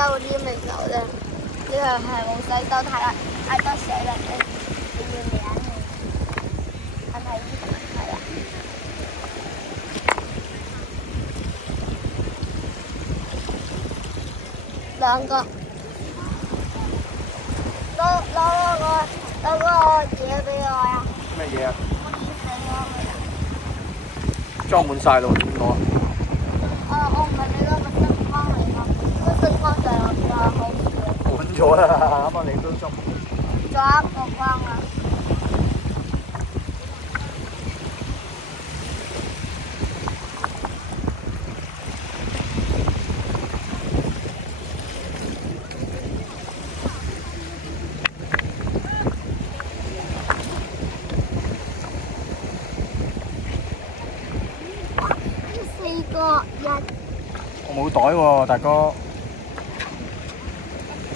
嗰啲未走啫，呢個係冇洗到太多水啦，你要舐嘅，係咪呢個係啊？兩個，攞個嘢俾我啊！咩嘢啊？我熱死我啦！裝滿晒咯，點攞啊？我唔係你嗰個燈光嚟㗎，個燈光就係我好少。滿咗啦，啱啱你都裝。仲有一個光啊！4個1。我冇袋喎，大哥。